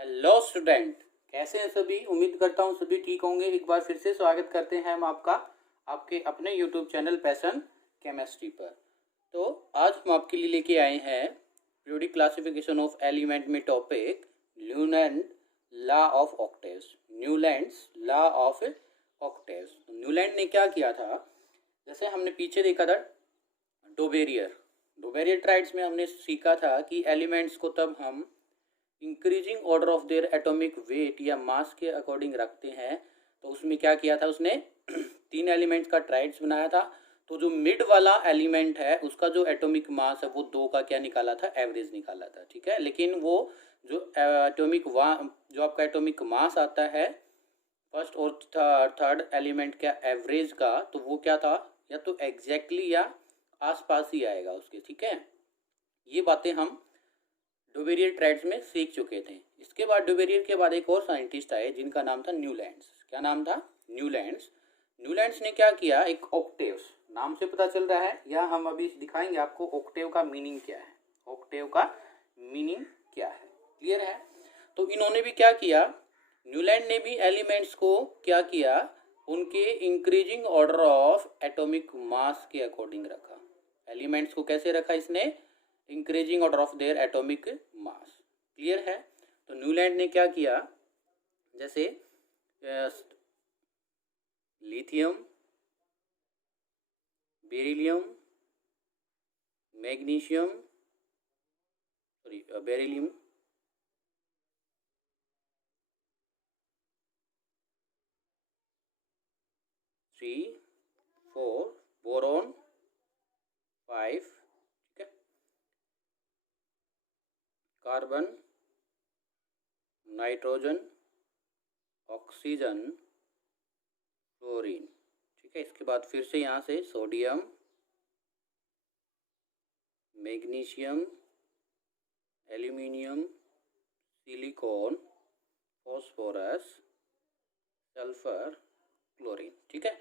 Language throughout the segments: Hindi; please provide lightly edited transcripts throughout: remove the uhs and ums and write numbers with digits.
हेलो स्टूडेंट, कैसे हैं सभी। उम्मीद करता हूँ सभी ठीक होंगे। एक बार फिर से स्वागत करते हैं हम आपका आपके अपने यूट्यूब चैनल पैशन केमिस्ट्री पर। तो आज हम आपके लिए लेके आए हैं पीरियोडिक क्लासिफिकेशन ऑफ एलिमेंट में topic Newland law of octaves. Newlands law of octaves. Newland ने क्या किया था, जैसे हमने पीछे देखा था डोबेरियर ट्राइड्स में हमने सीखा था कि एलिमेंट्स को तब हम increasing order of their atomic weight या मास के अकॉर्डिंग रखते हैं। तो उसमें क्या किया था उसने तीन एलिमेंट्स का ट्राइड्स बनाया था। तो जो मिड वाला एलिमेंट है उसका जो एटॉमिक मास है वो 2 का क्या निकाला था, एवरेज निकाला था। ठीक है, लेकिन वो जो जो आपका एटॉमिक मास आता है फर्स्ट और थर्ड एलिमेंट का एवरेज का, तो वो क्या था, या तो एग्जैक्टली या आसपास ही आएगा उसके। ठीक है, ये बातें हम डुबेरियर ट्राइड्स में सीख चुके थे। इसके बाद डुबेरियर के बाद एक और साइंटिस्ट आए जिनका नाम था न्यूलैंड्स। क्या नाम था? न्यूलैंड्स। न्यूलैंड्स ने क्या किया, एक ऑक्टेव्स, नाम से पता चल रहा है या हम अभी दिखाएंगे आपको ऑक्टेव का मीनिंग क्या है। ऑक्टेव का मीनिंग क्या है, क्लियर है? तो इन्होंने भी क्या किया, न्यूलैंड ने भी एलिमेंट्स को क्या किया, उनके increasing order of atomic mass के अकॉर्डिंग रखा। एलिमेंट्स को कैसे रखा इसने, increasing order of their atomic mass. Clear है? तो न्यूलैंड ने क्या किया, जैसे lithium, beryllium, magnesium, beryllium, three, four, boron, 5, ठीक है, कार्बन, नाइट्रोजन, ऑक्सीजन, क्लोरीन। ठीक है, इसके बाद फिर से यहाँ से sodium, magnesium, aluminium, silicon, phosphorus, sulphur, chlorine. ठीक है,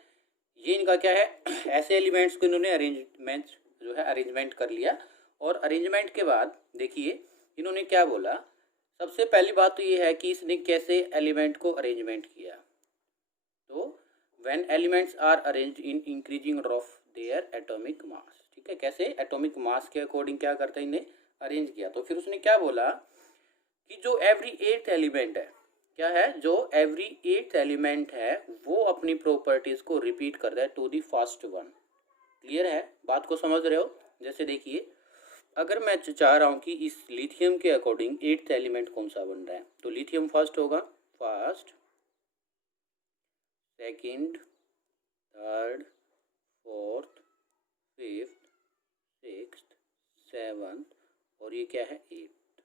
ये इनका क्या है, ऐसे एलिमेंट्स को इन्होंने अरेंजमेंट कर लिया। और अरेंजमेंट के बाद देखिए इन्होंने क्या बोला। सबसे पहली बात तो ये है कि इसने कैसे एलिमेंट को अरेंजमेंट किया। तो when elements are arranged in increasing order of their atomic mass. ठीक है, कैसे एटॉमिक मास के अकॉर्डिंग क्या करते हैं, इन्हें अरेंज किया। तो फिर उसने क्या बोला कि जो एवरी एट एलिमेंट है, क्या है, जो एवरी एट एलिमेंट है वो अपनी प्रॉपर्टीज को रिपीट कर रहा है to the first one. Clear है, बात को समझ रहे हो? जैसे देखिए, अगर मैं चाह रहा हूँ कि इस लिथियम के अकॉर्डिंग एट्थ एलिमेंट कौन सा बन रहा है, तो लिथियम फर्स्ट होगा, first, second, third, fourth, fifth, sixth, seventh, और ये क्या है, एट्थ।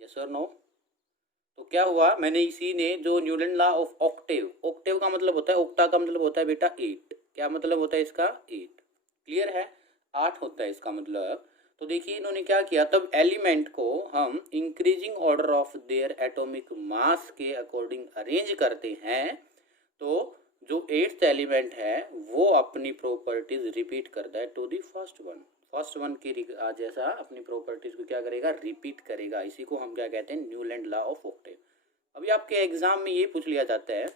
यस और नो? तो क्या हुआ, मैंने इसी ने जो Newland law of octave, octave का मतलब होता है, ऑक्टा का मतलब होता है बेटा 8। क्या मतलब होता है इसका? 8। क्लियर है, 8 होता है इसका मतलब। तो देखिए इन्होंने क्या किया, तब एलिमेंट को हम increasing order of their atomic mass के अकॉर्डिंग अरेंज करते हैं। तो जो एट्थ एलिमेंट है वो अपनी प्रॉपर्टीज रिपीट करता है टू दी फर्स्ट वन के जैसा अपनी प्रॉपर्टीज को क्या करेगा, रिपीट करेगा। इसी को हम क्या कहते हैं, न्यूलैंड लॉ ऑफ ऑक्टेव। अभी आपके एग्जाम में ये पूछ लिया जाता है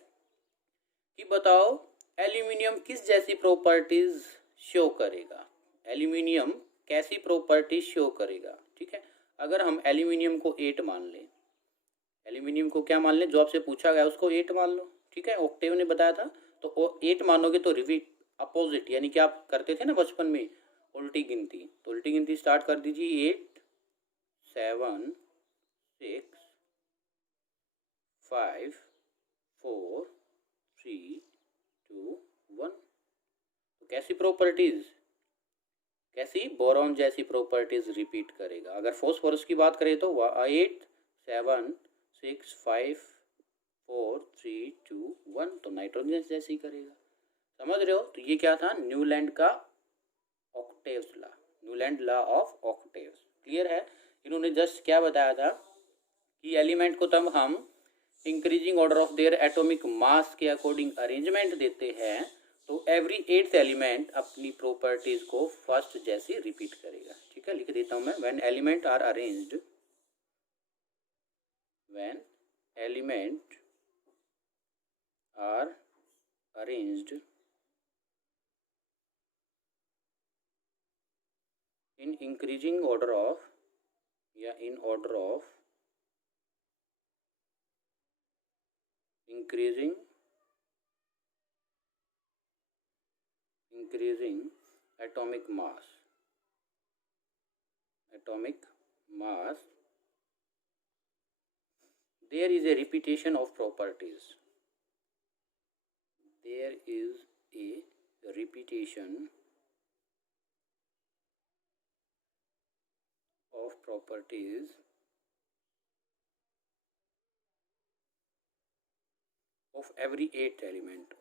कि बताओ एल्यूमिनियम किस जैसी प्रॉपर्टीज शो करेगा, एल्यूमिनियम कैसी प्रॉपर्टीज शो करेगा। ठीक है, अगर हम एल्यूमिनियम को 8 मान लें, एल्यूमिनियम को क्या मान लें, जो आपसे पूछा गया उसको 8 मान लो। ठीक है, ऑक्टेव ने बताया था, तो 8 मानोगे तो रिपीट अपोजिट, यानी कि आप करते थे ना बचपन में उल्टी गिनती, तो उल्टी गिनती स्टार्ट कर दीजिए। 8, 7, 6, 5, 4, 3, 2, 1। तो कैसी प्रॉपर्टीज, कैसी, बोरॉन जैसी प्रॉपर्टीज रिपीट करेगा। अगर फॉस्फोरस की बात करें तो 8, 7, 6, 5, 4, 3, 2, 1, तो नाइट्रोजन जैसी करेगा। समझ रहे हो? तो ये क्या था, न्यूलैंड का octaves law, Newland law of octaves. Clear है? इन्होंने जस्ट क्या बताया था कि एलिमेंट को तब हम increasing order of their atomic mass के अकॉर्डिंग अरेंजमेंट देते हैं, तो एवरी एट्थ एलिमेंट अपनी प्रॉपर्टीज को फर्स्ट जैसी रिपीट करेगा। ठीक है, लिख देता हूं मैं, when element are arranged when elements are arranged in increasing order of in order of increasing atomic mass there is a repetition of properties. There is a repetition of properties of every eighth element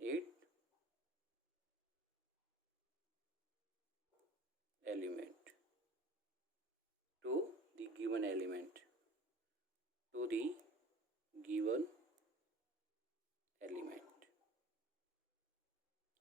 eighth element to the given element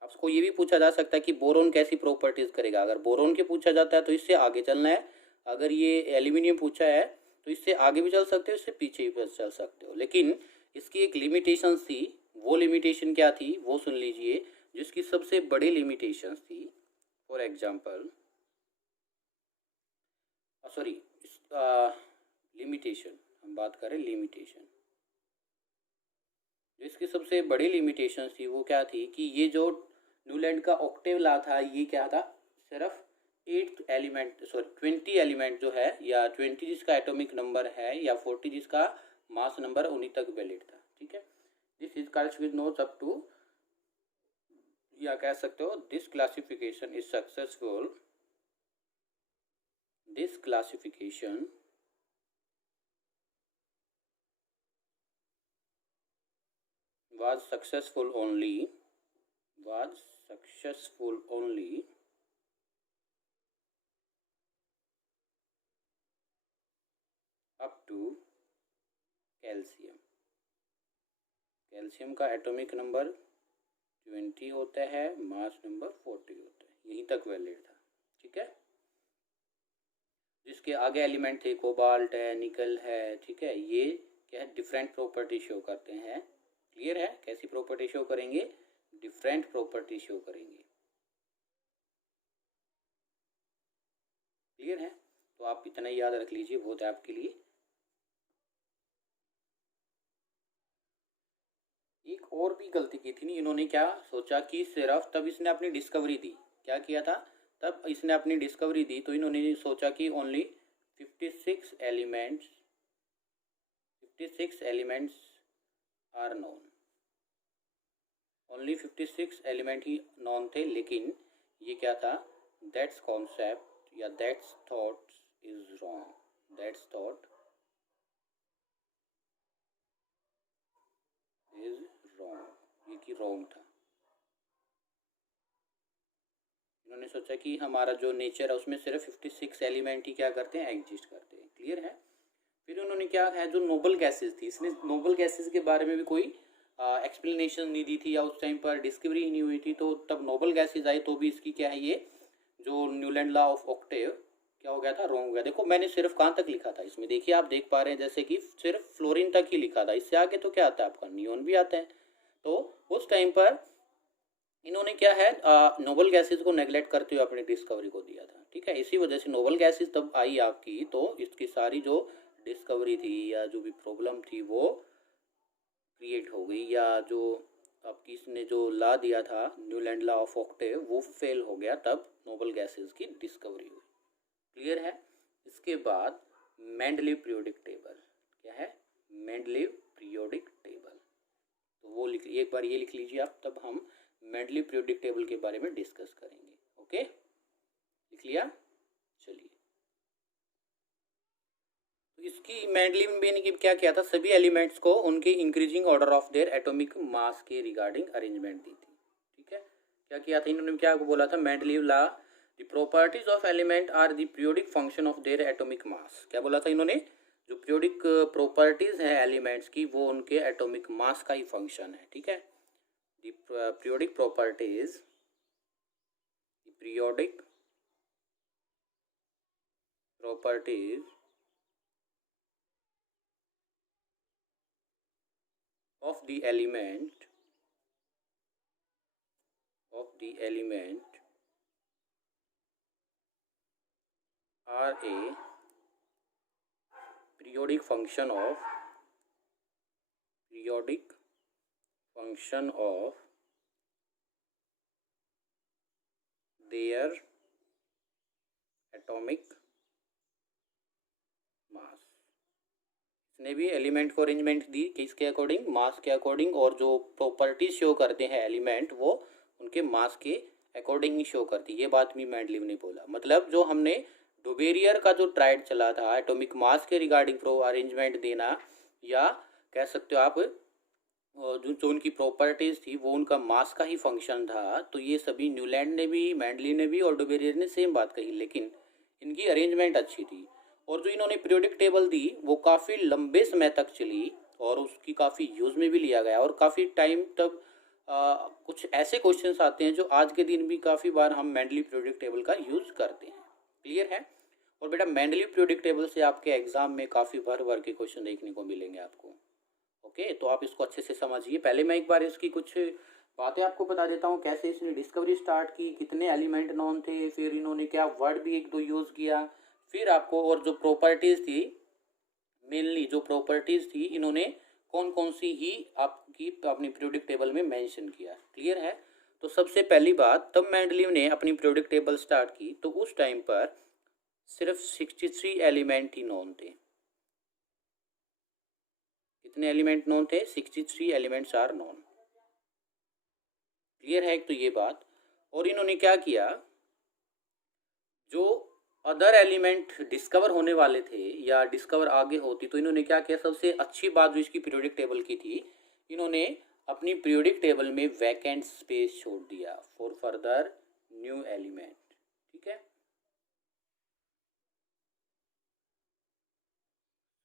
आपको ये भी पूछा जा सकता है कि बोरोन कैसी प्रॉपर्टीज करेगा। अगर बोरोन के पूछा जाता है तो इससे आगे चलना है, अगर ये एल्यूमिनियम पूछा है तो इससे आगे भी चल सकते हो, इससे पीछे भी चल सकते हो। लेकिन इसकी एक लिमिटेशन थी, वो लिमिटेशन क्या थी वो सुन लीजिए। जिसकी सबसे बड़ी लिमिटेशन थी, फॉर एग्जाम्पल सॉरी लिमिटेशन, हम बात करें लिमिटेशन, जिसकी सबसे बड़ी लिमिटेशन थी वो क्या थी कि ये जो न्यूलैंड का ऑक्टेव लॉ था ये क्या था, सिर्फ 8 एलिमेंट 20 एलिमेंट जो है या 20 जिसका एटॉमिक नंबर है या 40 जिसका मास नंबर उन्हीं तक वैलिड था। ठीक है, this is called with notes up to, या कह सकते हो this classification is successful, this classification was successful only up to calcium. Calcium का एटॉमिक नंबर 20 होता है, मास नंबर 40 होता है, यहीं तक वैलिड था। ठीक है, जिसके आगे एलिमेंट थे कोबाल्ट है, निकल है, ठीक है, ये क्या है डिफरेंट प्रॉपर्टी शो करते हैं। क्लियर है, कैसी प्रॉपर्टी शो करेंगे, डिफरेंट प्रॉपर्टी शो करेंगे। क्लियर है, तो आप इतना याद रख लीजिए, बहुत है आपके लिए। एक और भी गलती की थी, इन्होंने क्या सोचा कि सिर्फ तब इसने अपनी डिस्कवरी दी, क्या किया था, तब इसने अपनी डिस्कवरी दी तो इन्होंने सोचा कि only 56 elements are known, only 56 element ही नॉन थे। लेकिन ये क्या था, दैट्स कॉन्सेप्ट या that's thought is wrong, that's thought is wrong, ये कि रॉन्ग था। इन्होंने सोचा कि हमारा जो नेचर है उसमें सिर्फ 56 एलिमेंट ही क्या करते हैं, एग्जिस्ट करते हैं। क्लियर है, फिर उन्होंने क्या है जो नोबल गैसेस थी, इसने नोबल गैसेस के बारे में भी कोई एक्सप्लेनेशन नहीं दी थी या उस टाइम पर डिस्कवरी ही नहीं हुई थी, तो तब नोबल गैसेस आई तो भी इसकी क्या है, ये जो न्यूलैंड लॉ ऑफ ऑक्टेव क्या हो गया था, रॉन्ग हो गया। देखो मैंने सिर्फ कहाँ तक लिखा था इसमें, देखिए आप देख पा रहे हैं जैसे कि सिर्फ फ्लोरीन तक ही लिखा था, इससे आगे तो क्या आता है आपका नियोन भी आता है। तो उस टाइम पर इन्होंने क्या है नोबल गैसेस को नेग्लेक्ट करते हुए अपनी डिस्कवरी को दिया था। ठीक है, इसी वजह से नोबल गैसेस तब आई आपकी, तो इसकी सारी जो डिस्कवरी थी या जो भी प्रॉब्लम थी वो क्रिएट हो गई, या जो आपकी इसने जो ला दिया था न्यूलैंड लॉ ऑफ ऑक्टेव वो फेल हो गया, तब नोबल गैसेस की डिस्कवरी हुई। क्लियर है, इसके बाद मेंडलीव पीरियोडिक टेबल, क्या है मेंडलीव पीरियोडिक टेबल, तो वो लिख एक बार ये लिख लीजिए आप, तब हम मेंडलीव पीरियोडिक टेबल के बारे में डिस्कस करेंगे। ओके, लिख लिया, चलिए। तो इसकी मेंडलीव ने क्या किया था, सभी एलिमेंट्स को उनके increasing order of their atomic mass के रिगार्डिंग अरेंजमेंट दी थी। ठीक है, क्या किया था इन्होंने, क्या बोला था, Mendeleev law the properties of element are the periodic function of their atomic mass. क्या बोला था इन्होंने, जो पीरियोडिक प्रॉपर्टीज है एलिमेंट्स की वो उनके एटॉमिक मास का ही फंक्शन है। ठीक है, the periodic properties, properties of the element are a periodic function of their atomic mass। इसने भी एलिमेंट को अरेंजमेंट दी किसके अकॉर्डिंग, मास के अकॉर्डिंग, और जो प्रॉपर्टी शो करते हैं एलिमेंट वो उनके मास के अकॉर्डिंग ही शो करती है। ये बात भी मेंडलीव ने बोला। मतलब जो हमने डुबेरियर का जो ट्राइड चला था एटॉमिक मास के रिगार्डिंग प्रो अरेंजमेंट देना, या कह सकते हो आप जो उनकी प्रॉपर्टीज थी वो उनका मास का ही फंक्शन था। तो ये सभी न्यूलैंड ने भी, मेंडलीव ने भी और डुबेरियर ने सेम बात कही, लेकिन इनकी अरेंजमेंट अच्छी थी। और जो इन्होंने पीरियोडिक टेबल दी वो काफ़ी लंबे समय तक चली और उसकी काफ़ी यूज़ में भी लिया गया, और काफ़ी टाइम तक कुछ ऐसे क्वेश्चंस आते हैं जो आज के दिन भी काफ़ी बार हम मेंडलीव पीरियोडिक टेबल का यूज़ करते हैं। क्लियर है। और बेटा मेंडलीव पीरियोडिक टेबल से आपके एग्जाम में काफ़ी भर के क्वेश्चन देखने को मिलेंगे आपको। ओके, तो आप इसको अच्छे से समझिए। पहले मैं एक बार इसकी कुछ बातें आपको बता देता हूँ, कैसे इसने डिस्कवरी स्टार्ट की, कितने एलिमेंट नॉन थे, फिर इन्होंने क्या वर्ड भी एक दो यूज़ किया, फिर आपको और जो प्रॉपर्टीज़ थी, मेनली जो प्रॉपर्टीज़ थी इन्होंने कौन कौन सी ही आपकी अपनी पीरियोडिक टेबल में मेंशन किया। क्लियर है। तो सबसे पहली बात, तब मेंडलीव ने अपनी पीरियोडिक टेबल स्टार्ट की तो उस टाइम पर सिर्फ 63 एलिमेंट ही नॉन थे। कितने एलिमेंट नॉन थे? 63 एलिमेंट्स आर नॉन। क्लियर है एक तो ये बात। और इन्होंने क्या किया, जो अदर एलिमेंट डिस्कवर होने वाले थे या डिस्कवर आगे होती, तो इन्होंने क्या किया, सबसे अच्छी बात जो इसकी पीरियोडिक टेबल की थी, इन्होंने अपनी पीरियोडिक टेबल में वैकेंट स्पेस छोड़ दिया फॉर फर्दर न्यू एलिमेंट। ठीक है,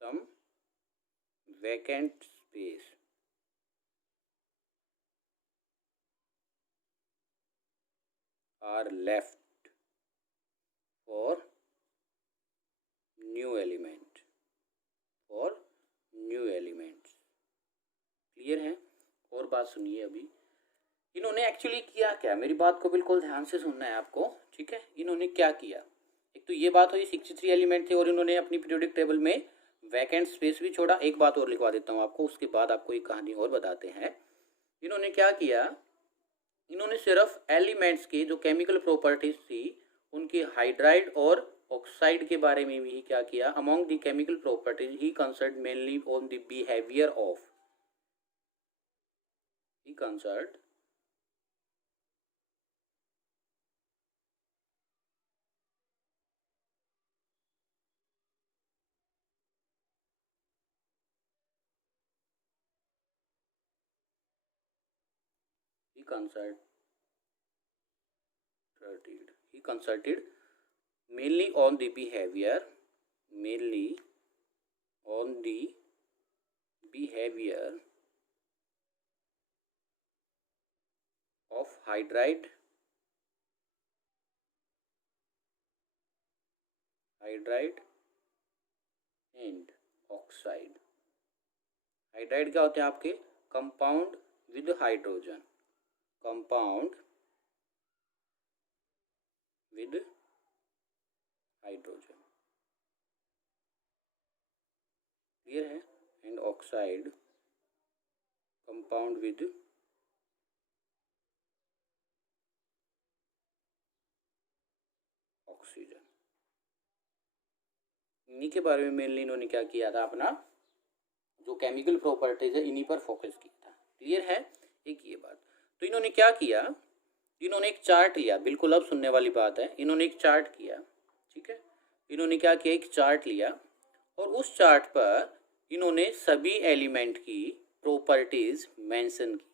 some vacant space are left for new element clear है। और बात सुनिए अभी, इन्होंने एक्चुअली किया क्या, मेरी बात को बिल्कुल ध्यान से सुनना है आपको। ठीक है, इन्होंने क्या किया, एक तो ये बात हुई 63 एलिमेंट थे और इन्होंने अपनी पीरियोडिक टेबल में वैकेंट स्पेस भी छोड़ा। एक बात और लिखवा देता हूँ आपको, उसके बाद आपको एक कहानी और बताते हैं। इन्होंने क्या किया, इन्होंने सिर्फ एलिमेंट्स की जो केमिकल प्रॉपर्टीज थी उनके हाइड्राइड और ऑक्साइड के बारे में भी क्या किया, among the chemical properties he concern mainly on the behaviour of, he concern he consulted mainly on the behavior of hydride and oxide। Hydride क्या होते हैं आपके, compound with hydrogen, compound with hydrogen. Clear है। And oxide compound with oxygen. इन्हीं के बारे में मेनली इन्होंने क्या किया था, अपना जो केमिकल प्रॉपर्टीज है इन्हीं पर फोकस किया था। क्लियर है एक ये बात। तो इन्होंने क्या किया, इन्होंने एक चार्ट लिया, बिल्कुल अब सुनने वाली बात है। इन्होंने एक चार्ट किया, ठीक है, इन्होंने क्या किया, एक चार्ट लिया और उस चार्ट पर इन्होंने सभी एलिमेंट की प्रॉपर्टीज मेंशन की।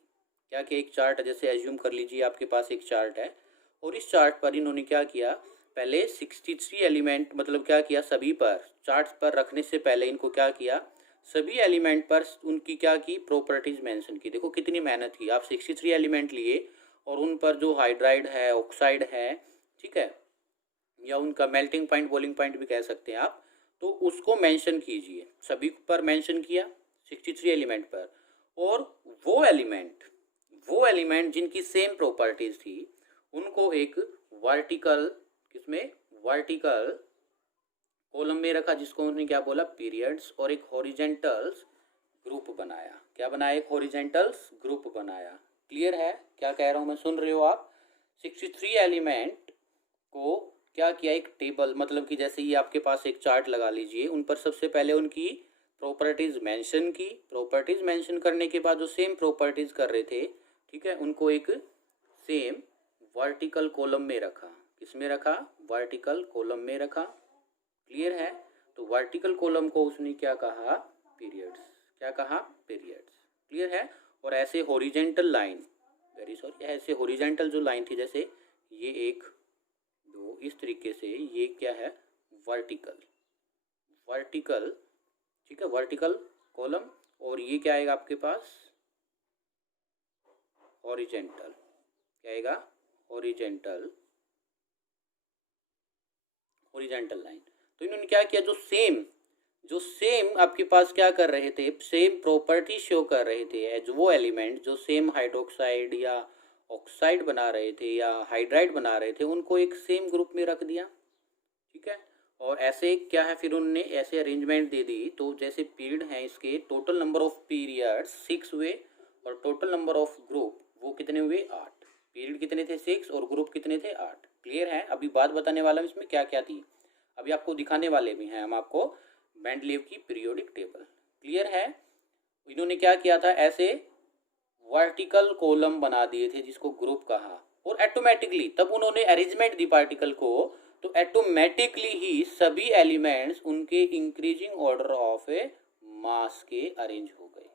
क्या किया, एक चार्ट, जैसे एज्यूम कर लीजिए आपके पास एक चार्ट है और इस चार्ट पर इन्होंने क्या किया, पहले 63 एलिमेंट, मतलब क्या किया, सभी पर चार्ट पर रखने से पहले इनको क्या किया, सभी एलिमेंट पर उनकी क्या की, प्रॉपर्टीज मेंशन की। देखो कितनी मेहनत की, आप 63 एलिमेंट लिए और उन पर जो हाइड्राइड है, ऑक्साइड है, ठीक है, या उनका मेल्टिंग पॉइंट, बॉइलिंग पॉइंट भी कह सकते हैं आप, तो उसको मेंशन कीजिए। सभी पर मेंशन किया 63 एलिमेंट पर, और वो एलिमेंट जिनकी सेम प्रॉपर्टीज थी उनको एक वर्टिकल, किसमें, वर्टिकल कॉलम में रखा, जिसको उन्होंने क्या बोला, पीरियड्स, और एक हॉरिजेंटल्स ग्रुप बनाया। क्या बनाया, एक हॉरिजेंटल्स ग्रुप बनाया। क्लियर है क्या कह रहा हूं मैं, सुन रहे हो आप। 63 एलिमेंट को क्या किया, एक टेबल, मतलब कि जैसे ये आपके पास एक चार्ट लगा लीजिए, उन पर सबसे पहले उनकी प्रॉपर्टीज मेंशन की। प्रॉपर्टीज मेंशन करने के बाद जो सेम प्रॉपर्टीज कर रहे थे, ठीक है, उनको एक सेम वर्टिकल कॉलम में रखा। किसमें रखा, वर्टिकल कॉलम में रखा। क्लियर है। तो वर्टिकल कॉलम को उसने क्या कहा, पीरियड्स। क्या कहा, पीरियड्स। क्लियर है। और ऐसे हॉरिजेंटल लाइन, वेरी सॉरी, ऐसे हॉरिजेंटल जो लाइन थी, जैसे ये एक दो, इस तरीके से ये क्या है, वर्टिकल, वर्टिकल, ठीक है, वर्टिकल कॉलम। और ये क्या आएगा आपके पास, हॉरिजेंटल। क्या आएगा, हॉरिजेंटल, हॉरिजेंटल लाइन। तो इन्होंने क्या किया, जो सेम आपके पास क्या कर रहे थे, सेम प्रॉपर्टी शो कर रहे थे, जो वो एलिमेंट जो सेम हाइड्रोक्साइड या ऑक्साइड बना रहे थे या हाइड्राइड बना रहे थे, उनको एक सेम ग्रुप में रख दिया। ठीक है। और ऐसे क्या है, फिर उन्होंने ऐसे अरेंजमेंट दे दी। तो जैसे पीरियड हैं इसके, टोटल नंबर ऑफ पीरियड्स 6 हुए, और टोटल नंबर ऑफ ग्रुप वो कितने हुए, 8। पीरियड कितने थे, 6, और ग्रुप कितने थे, 8। क्लियर है। अभी बात बताने वाला हूँ इसमें क्या क्या थी, अभी आपको दिखाने वाले भी हैं हम आपको मेंडलीव की पीरियोडिक टेबल। क्लियर है। इन्होंने क्या किया था, ऐसे वर्टिकल कॉलम बना दिए थे जिसको ग्रुप कहा, और ऑटोमेटिकली तब उन्होंने अरेंजमेंट दी पार्टिकल को, तो ऑटोमेटिकली ही सभी एलिमेंट्स उनके इंक्रीजिंग ऑर्डर ऑफ ए मास के अरेंज हो गए।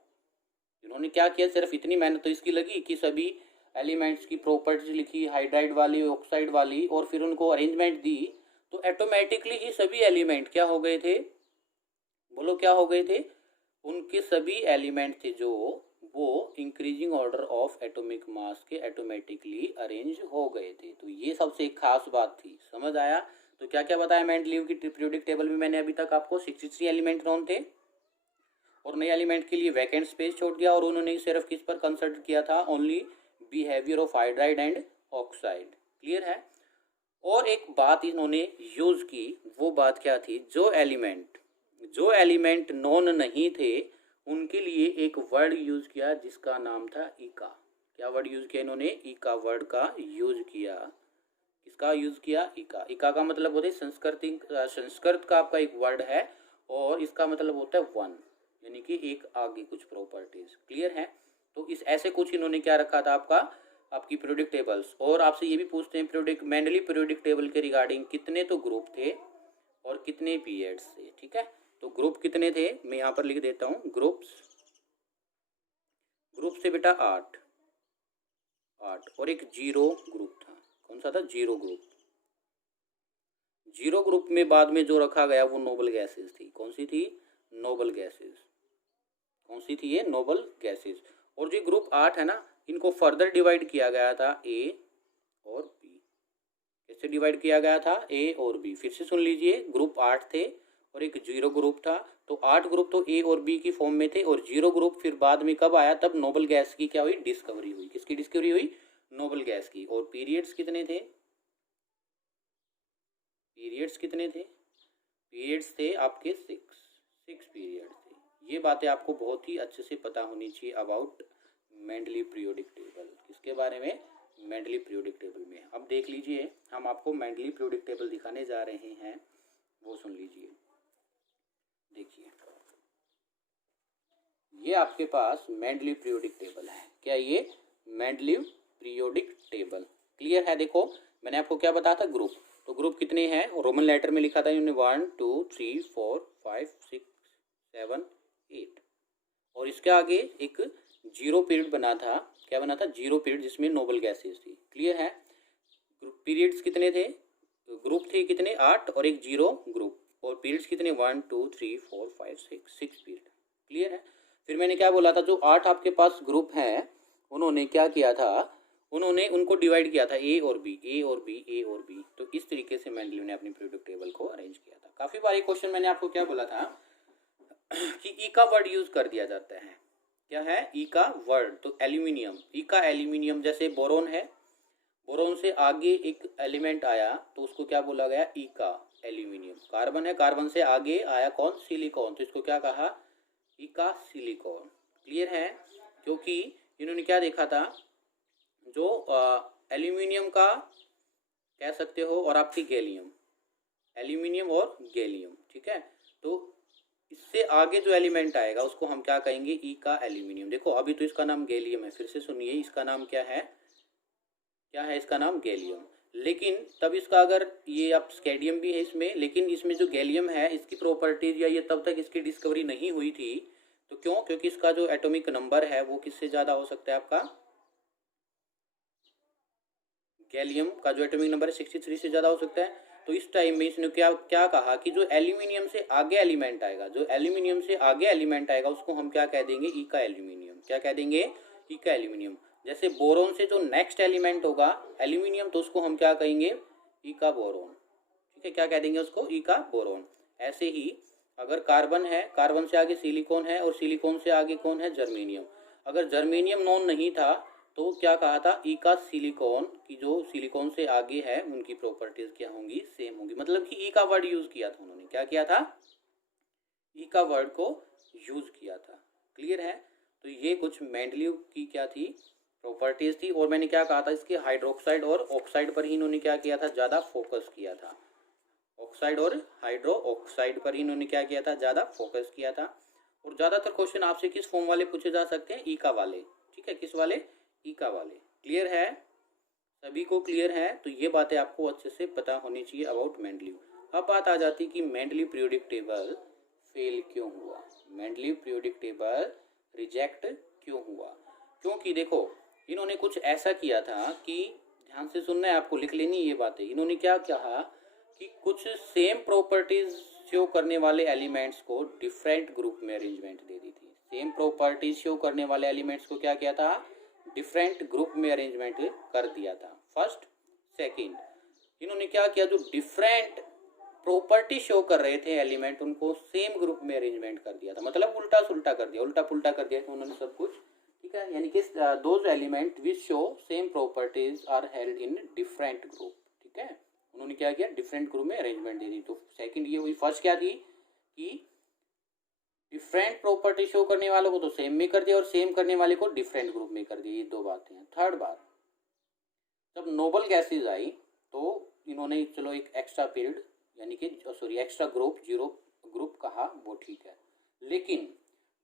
इन्होंने क्या किया, सिर्फ इतनी मेहनत तो इसकी लगी कि सभी एलिमेंट्स की प्रॉपर्टीज लिखी, हाइड्राइड वाली, ऑक्साइड वाली, और फिर उनको अरेंजमेंट दी, तो ऑटोमेटिकली ही सभी एलिमेंट क्या हो गए थे, बोलो क्या हो गए थे, उनके सभी एलिमेंट थे जो वो increasing order of atomic mass के ऑटोमेटिकली अरेंज हो गए थे। तो ये सबसे एक खास बात थी, समझ आया। तो क्या क्या बताया मेंडलीव की पीरियोडिक टेबल में मैंने अभी तक आपको, 63 एलिमेंट नोन थे, और नए एलिमेंट के लिए वैकेंट स्पेस छोड़ दिया, और उन्होंने सिर्फ किस पर कंसल्ट किया था, only behaviour of hydride and oxide. Clear है। और एक बात इन्होंने यूज की, वो बात क्या थी, जो एलिमेंट नॉन नहीं थे उनके लिए एक वर्ड यूज किया जिसका नाम था इका। क्या वर्ड यूज किया इन्होंने, इका वर्ड का यूज किया। किसका यूज किया, इका। इका का मतलब होता है संस्कृत का आपका एक वर्ड है, और इसका मतलब होता है वन, यानी कि एक आगे कुछ प्रॉपर्टीज। क्लियर है। तो इस ऐसे कुछ इन्होंने क्या रखा था आपका, आपकी पीरियोडिक टेबल्स। और आपसे ये भी पूछते हैं पीरियोडिक, मेंडली पीरियोडिक टेबल के रिगार्डिंग कितने तो ग्रुप थे और कितने पीरियड्स थे। ठीक है। तो ग्रुप कितने थे, मैं यहाँ पर लिख देता हूँ, ग्रुप से बेटा 8, और एक जीरो ग्रुप था। कौन सा था, जीरो ग्रुप। जीरो ग्रुप में बाद में जो रखा गया वो नोबल गैसेस थी। कौन सी थी, नोबल गैसेस। कौन सी थी ये, नोबल गैसेस। और जो ग्रुप 8 है ना, इनको फर्दर डिवाइड किया गया था ए और बी। कैसे डिवाइड किया गया था, ए और बी। फिर से सुन लीजिए, ग्रुप 8 थे और एक जीरो ग्रुप था। तो 8 ग्रुप तो ए और बी की फॉर्म में थे, और जीरो ग्रुप फिर बाद में कब आया, तब नोबल गैस की क्या हुई, डिस्कवरी हुई। किसकी डिस्कवरी हुई, नोबल गैस की। और पीरियड्स कितने थे, पीरियड्स कितने थे, पीरियड्स थे आपके 6 पीरियड थे। ये बातें आपको बहुत ही अच्छे से पता होनी चाहिए अबाउट मेंडली पीरियोडिक टेबल। किसके बारे में, मेंडली पीरियोडिक टेबल में। अब देख लीजिए, हम आपको मेंडली पीरियोडिक टेबल दिखाने जा रहे हैं, वो सुन लीजिए। देखिए, ये आपके पास मेंडली पीरियोडिक टेबल है। क्या ये, मेंडली पीरियोडिक टेबल। क्लियर है। देखो मैंने आपको क्या बताया था, ग्रुप। तो ग्रुप कितने हैं, रोमन लेटर में लिखा था इन्होंने, 1 2 3 4 5 6 7 8। और इसके आगे एक जीरो पीरियड बना था। क्या बना था, जीरो पीरियड, जिसमें नोबल गैसेस थी। क्लियर है। पीरियड्स कितने थे, ग्रुप थे कितने, 8, और एक जीरो ग्रुप। और पीरियड्स कितने, 1 2 3 4 5 6 पीरियड। क्लियर है। फिर मैंने क्या बोला था, जो 8 आपके पास ग्रुप हैं, उन्होंने क्या किया था, उन्होंने उनको डिवाइड किया था ए और बी, ए और बी, ए और बी। तो इस तरीके से मेंडलीव ने अपनी पीरियोडिक टेबल को अरेंज किया था। काफ़ी बार ये क्वेश्चन मैंने आपको क्या बोला था कि ई का वर्ड यूज कर दिया जाता है। क्या है ई का वर्ड? तो एल्यूमिनियम, ई का एल्यूमिनियम। जैसे बोरोन है, बोरोन से आगे एक एलिमेंट आया तो उसको क्या बोला गया? ई का एल्यूमिनियम। कार्बन है, कार्बन से आगे आया कौन? सिलिकॉन, तो इसको क्या कहा? ई का सिलिकॉन। क्लियर है? क्योंकि इन्होंने क्या देखा था, जो एल्यूमिनियम का कह सकते हो और आपकी गैलियम, एल्यूमिनियम और गैलियम, ठीक है। तो इससे आगे जो एलिमेंट आएगा उसको हम क्या कहेंगे? ई का एल्यूमिनियम। देखो अभी तो इसका नाम गैलियम है, फिर से सुनिए, इसका नाम क्या है? क्या है इसका नाम? गैलियम। लेकिन तब इसका अगर ये आप स्कैडियम भी है इसमें, लेकिन इसमें जो गैलियम है इसकी प्रॉपर्टीज या ये तब तक इसकी डिस्कवरी नहीं हुई थी। तो क्यों? क्योंकि इसका जो एटॉमिक नंबर है वो किससे ज़्यादा हो सकता है? आपका गैलियम का जो एटॉमिक नंबर है 63 से ज़्यादा हो सकता है। तो इस टाइम में इसने क्या क्या कहा कि जो एल्यूमिनियम से आगे एलिमेंट आएगा, जो एल्यूमिनियम से आगे एलिमेंट आएगा उसको हम क्या कह देंगे? ई का एल्यूमिनियम। क्या कह देंगे? ई का एल्यूमिनियम। जैसे बोरोन से जो नेक्स्ट एलिमेंट होगा एल्यूमिनियम, तो उसको हम क्या कहेंगे? ई का बोरोन। ठीक है, क्या कह देंगे उसको? ई का बोरोन। ऐसे ही अगर कार्बन है, कार्बन से आगे सिलिकॉन है और सिलिकॉन से आगे कौन है? जर्मेनियम। अगर जर्मेनियम नॉन नहीं था तो क्या कहा था? ई का सिलिकॉन, की जो सिलिकॉन से आगे है उनकी प्रॉपर्टीज क्या होंगी? सेम होंगी। मतलब कि ई का वर्ड यूज किया था उन्होंने। क्या किया था? ई का वर्ड को यूज किया था। क्लियर है? तो ये कुछ मेंडलीव की क्या थी? प्रॉपर्टीज थी। और मैंने क्या कहा था, इसके हाइड्रोक्साइड और ऑक्साइड पर ही इन्होंने क्या किया था? ज़्यादा फोकस किया था। ऑक्साइड और हाइड्रो ऑक्साइड पर ही इन्होंने क्या किया था? ज़्यादा फोकस किया था। और ज़्यादातर क्वेश्चन आपसे किस फॉर्म वाले पूछे जा सकते हैं? ई का वाले। ठीक है, किस वाले? ई का वाले। क्लियर है? सभी को क्लियर है? तो ये बातें आपको अच्छे से पता होनी चाहिए अबाउट मेंडलीव। अब बात आ जाती कि मेंडलीव पीरियोडिक टेबल फेल क्यों हुआ, मेंडलीव पीरियोडिक टेबल रिजेक्ट क्यों हुआ? क्योंकि देखो इन्होंने कुछ ऐसा किया था कि, ध्यान से सुनना है आपको, लिख लेनी ये बातें। इन्होंने क्या कहा कि कुछ सेम प्रॉपर्टीज शो करने वाले एलिमेंट्स को डिफरेंट ग्रुप में अरेंजमेंट दे दी थी। सेम प्रॉपर्टीज शो करने वाले एलिमेंट्स को क्या किया था? डिफरेंट ग्रुप में अरेंजमेंट कर दिया था। फर्स्ट, सेकंड, इन्होंने क्या किया? जो डिफरेंट प्रॉपर्टी शो कर रहे थे एलिमेंट, उनको सेम ग्रुप में अरेंजमेंट कर दिया था। मतलब उल्टा सुल्टा कर दिया, उल्टा पुल्टा कर दिया था उन्होंने सब कुछ। ठीक है, यानी कि those element which show same properties are held in different group. ठीक है, उन्होंने क्या किया? डिफरेंट ग्रुप में अरेंजमेंट दे दी। तो सेकंड ये हुई। फर्स्ट क्या थी कि डिफरेंट प्रॉपर्टी शो करने वालों को तो सेम में कर दिया और सेम करने वाले को डिफरेंट ग्रुप में कर दिया। ये दो बातें हैं। थर्ड बात, जब नोबल गैसेज आई तो इन्होंने चलो एक एक्स्ट्रा पीरियड यानी कि sorry extra group, zero group कहा, वो ठीक है। लेकिन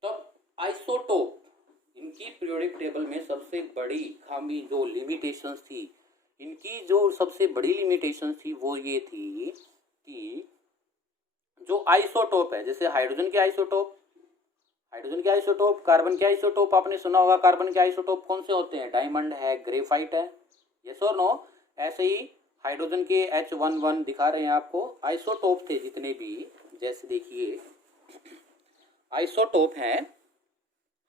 तब आइसोटोप, इनकी पीरियोडिक टेबल में सबसे बड़ी खामी, जो लिमिटेशंस थी, इनकी जो सबसे बड़ी लिमिटेशंस थी वो ये थी कि जो आइसोटोप है, जैसे हाइड्रोजन के आइसोटोप, हाइड्रोजन के आइसोटोप, कार्बन के आइसोटोप, आपने सुना होगा कार्बन के आइसोटोप कौन से होते हैं? डायमंड है, ग्रेफाइट है, यस और नो। ऐसे ही हाइड्रोजन के H11 दिखा रहे हैं आपको। आइसोटोप थे जितने भी, जैसे देखिए आइसोटोप हैं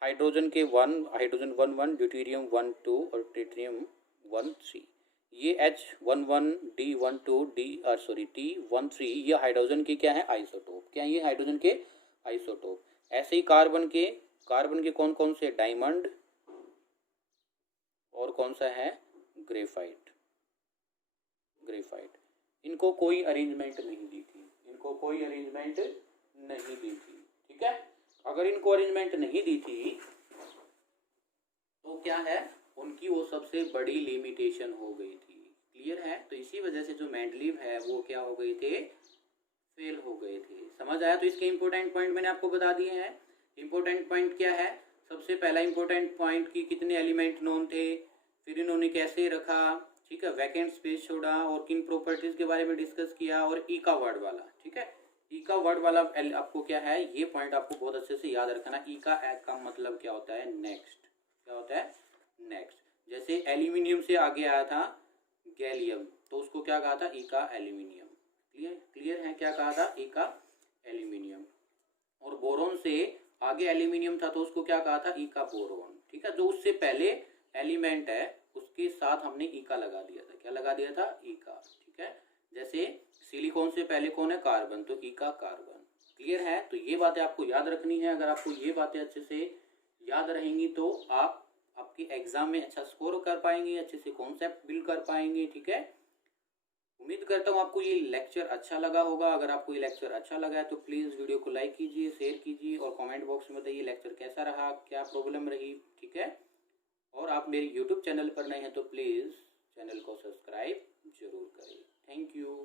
हाइड्रोजन के 1, हाइड्रोजन 11, ड्यूटेरियम 12 और ट्रिटियम 13। ये H11, D12, T13, ये हाइड्रोजन के क्या है? आइसोटोप। क्या ये हाइड्रोजन के आइसोटोप? ऐसे ही कार्बन के कौन कौन से? डायमंड और कौन सा है? ग्रेफाइट। इनको कोई अरेंजमेंट नहीं दी थी, इनको कोई अरेंजमेंट नहीं दी थी। ठीक है, अगर इनको अरेंजमेंट नहीं दी थी तो क्या है? उनकी वो सबसे बड़ी लिमिटेशन हो गई थी। क्लियर है? तो इसी वजह से जो मेंडलीव है वो क्या हो गए थे? फेल हो गए थे। समझ आया? तो इसके इंपॉर्टेंट पॉइंट मैंने आपको बता दिए हैं। इंपॉर्टेंट पॉइंट क्या है? सबसे पहला इंपॉर्टेंट पॉइंट कि कितने एलिमेंट नोन थे, फिर इन्होंने कैसे रखा, ठीक है, वैकेंट स्पेस छोड़ा और किन प्रॉपर्टीज के बारे में डिस्कस किया, और ई का वर्ड वाला। ठीक है, ई का वर्ड वाला आपको क्या है? ये पॉइंट आपको बहुत अच्छे से याद रखना। ई का मतलब क्या होता है? नेक्स्ट। क्या होता है? नेक्स्ट। जैसे एल्यूमिनियम से आगे आया था गैलियम, तो उसको क्या कहा था? ई का एल्यूमिनियम। क्लियर है? क्या कहा था? ई का एल्यूमिनियम। और बोरोन से आगे एल्यूमिनियम था तो उसको क्या कहा था? ई का बोरोन। ठीक है, जो उससे पहले एलिमेंट है उसके साथ हमने ई का लगा दिया था। क्या लगा दिया था? ई का। ठीक है, जैसे सिलिकॉन से पहले कौन है? कार्बन, तो ई का कार्बन। क्लियर है? तो ये बातें आपको याद रखनी है। अगर आपको ये बातें अच्छे से याद रहेंगी तो आप आपके एग्जाम में अच्छा स्कोर कर पाएंगे, अच्छे से कॉन्सेप्ट बिल्ड कर पाएंगे। ठीक है, उम्मीद करता हूँ आपको ये लेक्चर अच्छा लगा होगा। अगर आपको ये लेक्चर अच्छा लगा है तो प्लीज़ वीडियो को लाइक कीजिए, शेयर कीजिए और कमेंट बॉक्स में बताइए लेक्चर कैसा रहा, क्या प्रॉब्लम रही। ठीक है, और आप मेरे यूट्यूब चैनल पर नए हैं तो प्लीज़ चैनल को सब्सक्राइब जरूर करें। Thank you.